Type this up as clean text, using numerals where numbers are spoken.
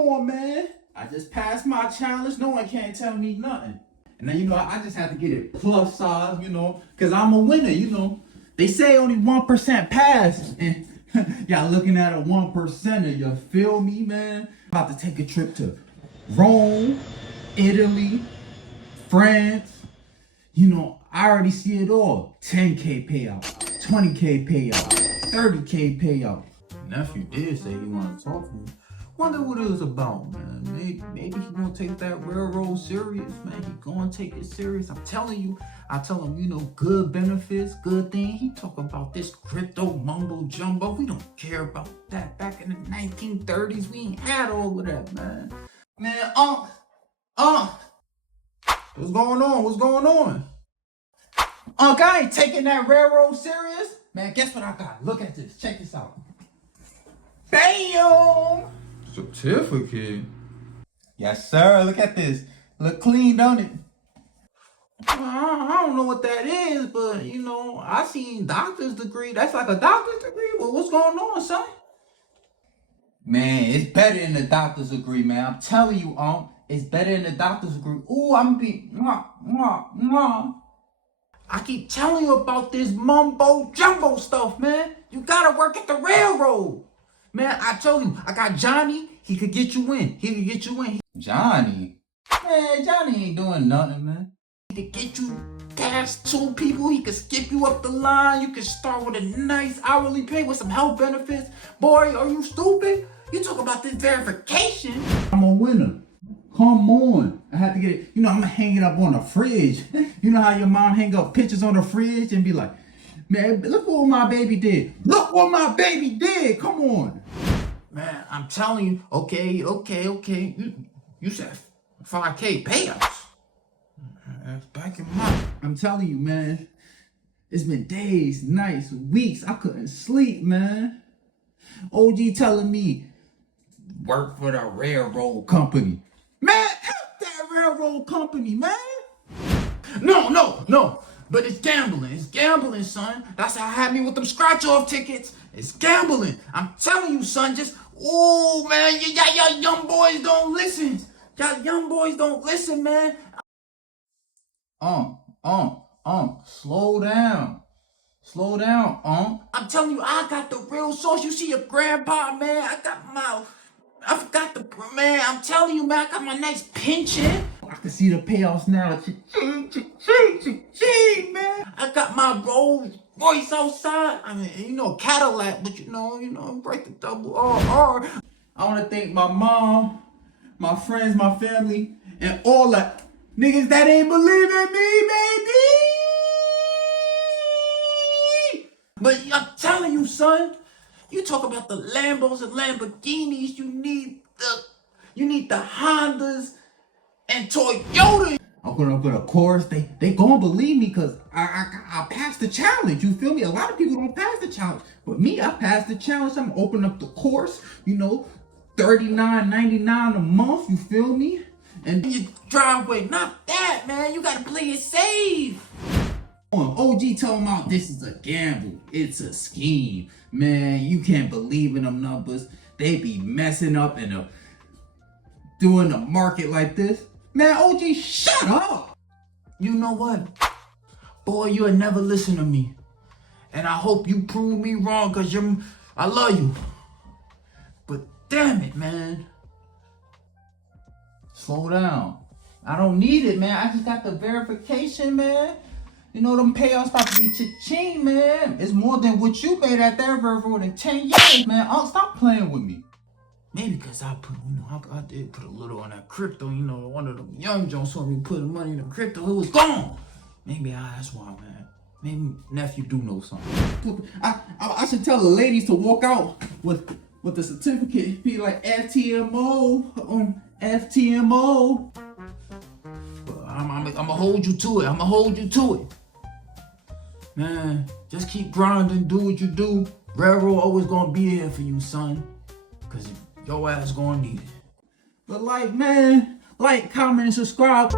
on, man. I just passed my challenge. No one can't tell me nothing. And then, I just have to get it plus size, because I'm a winner, They say only 1% pass. And y'all looking at a 1%er, you feel me, man? About to take a trip to Rome, Italy, France. I already see it all. 10K payout, 20K payout, 30K payout. Nephew did say he wanted to talk to me. Wonder what it was about, man. Maybe he gonna take that railroad serious, man. He gonna take it serious. I'm telling you. I tell him, good benefits, good thing. He talk about this crypto mumbo jumbo. We don't care about that. Back in the 1930s, we ain't had all of that, man. Man, what's going on? What's going on? I ain't taking that railroad serious. Man, guess what I got? Look at this. Check this out. Bam! Certificate? Yes, sir. Look at this. Look clean, don't it? I don't know what that is, but, I seen doctor's degree. That's like a doctor's degree? Well, what's going on, son? Man, it's better than a doctor's degree, man. I'm telling you, it's better than a doctor's degree. Ooh, I'm gonna be, I keep telling you about this mumbo jumbo stuff, man. You gotta work at the railroad. Man, I told you, I got Johnny. He could get you in. Johnny? Man, Johnny ain't doing nothing, man. He could get you past 2 people. He could skip you up the line. You could start with a nice hourly pay with some health benefits. Boy, are you stupid? You talk about this verification. I'm a winner. Come on. I have to get it. I'm going to hang it up on the fridge. You know how your mom hang up pictures on the fridge and be like, man, look what my baby did. Look what my baby did. Come on. Man, I'm telling you. Okay. You said 5K payouts. That's back in my... I'm telling you, man. It's been days, nights, weeks. I couldn't sleep, man. OG telling me, work for the railroad company. Man, help that railroad company, man. No. But it's gambling. It's gambling, son. That's how I had me with them scratch-off tickets. It's gambling. I'm telling you, son. Man, y'all young boys don't listen. Y'all young boys don't listen, man. Slow down. I'm telling you, I got the real sauce. You see your grandpa, man. I forgot the, man. I'm telling you, man. I got my nice pension. I can see the payoffs now. Ching, man. I got my Rolls Royce outside. I mean, Cadillac, but break the double R. I want to thank my mom, my friends, my family, and all that niggas that ain't believe in me, baby. But I'm telling you, son. You talk about the Lambos and Lamborghinis. You need the Hondas and Toyotas. I'm gonna put a chorus. They gonna believe me because I passed the challenge. You feel me? A lot of people don't pass the challenge, but me, I passed the challenge. I'm gonna open up the course. $39.99 a month. You feel me? And your driveway, not that, man. You gotta play it safe. OG told me this is a gamble. It's a scheme. Man, you can't believe in them numbers. They be messing up and doing a market like this. Man, OG, shut up. You know what? Boy, you'll never listen to me. And I hope you prove me wrong because I love you. But damn it, man. Slow down. I don't need it, man. I just got the verification, man. Them payouts about to be cha-ching, man. It's more than what you made at that railroad in 10 years, man. Stop playing with me. Maybe because I did put a little on that crypto, one of them young Jones saw me putting money in the crypto, it was gone. Maybe that's why, man. Maybe nephew do know something. I should tell the ladies to walk out with the certificate. Be like FTMO, FTMO. I'm gonna hold you to it. Man, just keep grinding, do what you do. Railroad always gonna be here for you, son. Cause your ass gonna need it. But man, like, comment, and subscribe.